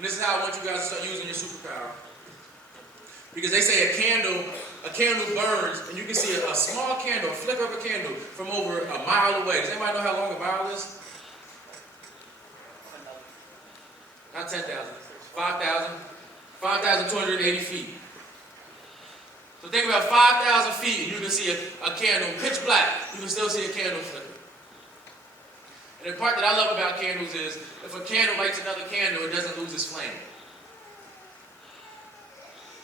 And this is how I want you guys to start using your superpower. Because they say a candle burns, and you can see a small candle, a flicker of a candle, from over a mile away. Does anybody know how long a mile is? Not 10,000. 5,000. 5,280 feet. So think about 5,000 feet, and you can see a candle, pitch black. You can still see a candle flicker. And the part that I love about candles is, if a candle lights another candle, it doesn't lose its flame.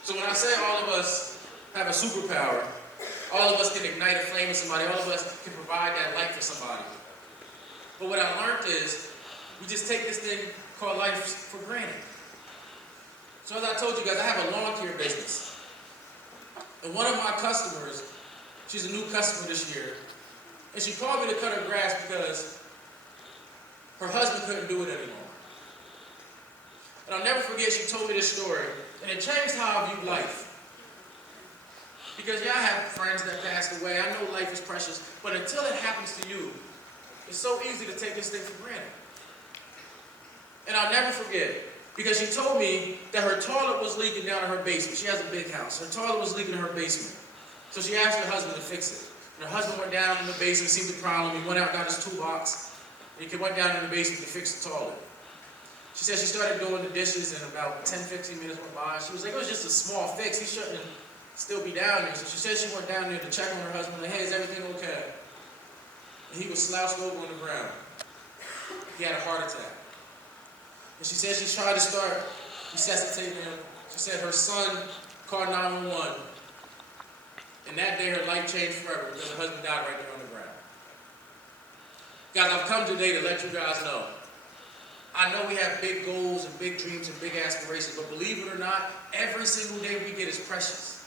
So when I say all of us have a superpower, all of us can ignite a flame in somebody, all of us can provide that light for somebody. But what I learned is, we just take this thing called life for granted. So as I told you guys, I have a lawn care business. And one of my customers, she's a new customer this year, and she called me to cut her grass because her husband couldn't do it anymore. And I'll never forget, she told me this story, and it changed how I view life. Because yeah, I have friends that passed away. I know life is precious, but until it happens to you, it's so easy to take this thing for granted. And I'll never forget, because she told me that her toilet was leaking down in her basement. She has a big house. Her toilet was leaking in her basement. So she asked her husband to fix it. And her husband went down in the basement, seen the problem. He went out, got his toolbox, and he went down in the basement to fix the toilet. She said she started doing the dishes, and about 10, 15 minutes went by. She was like, it was just a small fix. He shouldn't still be down there. So she said she went down there to check on her husband, like, hey, is everything okay? And he was slouched over on the ground. He had a heart attack. And she said she tried to start resuscitating him. She said her son called 911. And that day her life changed forever because her husband died right there on the ground. Guys, I've come today to let you guys know. I know we have big goals and big dreams and big aspirations, but believe it or not, every single day we get is precious.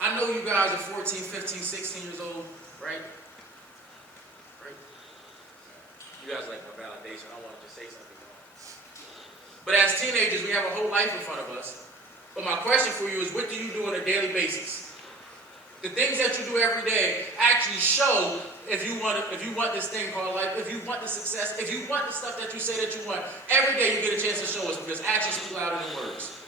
I know you guys are 14, 15, 16 years old, right? Right? You guys like my validation. I want to just say something. But as teenagers, we have a whole life in front of us. But my question for you is, what do you do on a daily basis? The things that you do every day actually show if you want this thing called life, if you want the success, if you want the stuff that you say that you want. Every day you get a chance to show us, because actions speak louder than words.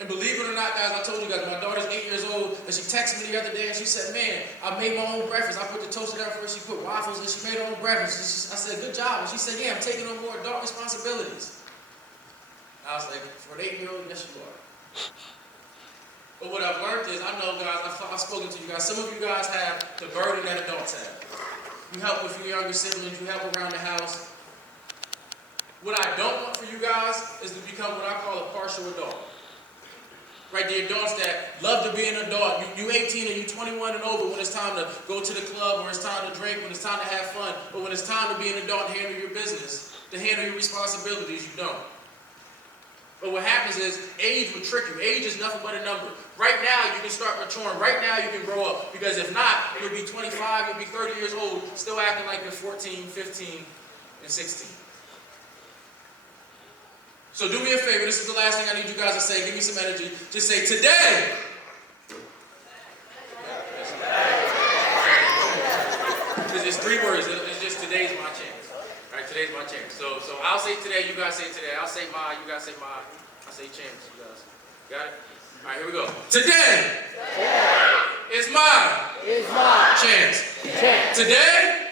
And believe it or not, guys, I told you guys, my daughter's 8 years old, and she texted me the other day, and she said, man, I made my own breakfast. I put the toaster down for her, she put waffles, and she made her own breakfast. I said, good job. And she said, yeah, I'm taking on more adult responsibilities. I was like, for an 8-year-old, yes, you are. But what I've learned is, I know, guys, I've spoken to you guys. Some of you guys have the burden that adults have. You help with your younger siblings, you help around the house. What I don't want for you guys is to become what I call a partial adult. Right, the adults that love to be an adult. You 18 and you 21 and over when it's time to go to the club, when it's time to drink, when it's time to have fun. But when it's time to be an adult and handle your business, to handle your responsibilities, you don't. But what happens is, age will trick you. Age is nothing but a number. Right now, you can start maturing. Right now, you can grow up. Because if not, you'll be 25, you'll be 30 years old, still acting like you're 14, 15, and 16. So do me a favor, this is the last thing I need you guys to say. Give me some energy. Just say, today. It's 3 words. It's just, today's my chance. All right, today's my chance. So I'll say today, you guys say today. I'll say my, you guys say my. I'll say chance, you guys. Got it? All right, here we go. Today is my chance. Today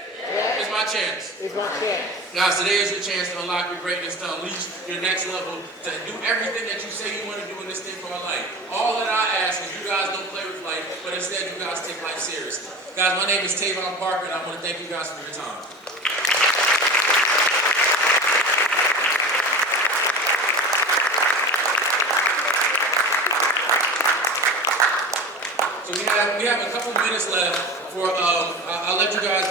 is my chance. It's my chance. Guys, today is your chance to unlock your greatness, to unleash your next level, to do everything that you say you want to do in this thing called life. All that I ask is you guys don't play with life, but instead you guys take life seriously. Guys, my name is Tavon Parker, and I want to thank you guys for your time. So we have a couple minutes left for, I'll let you guys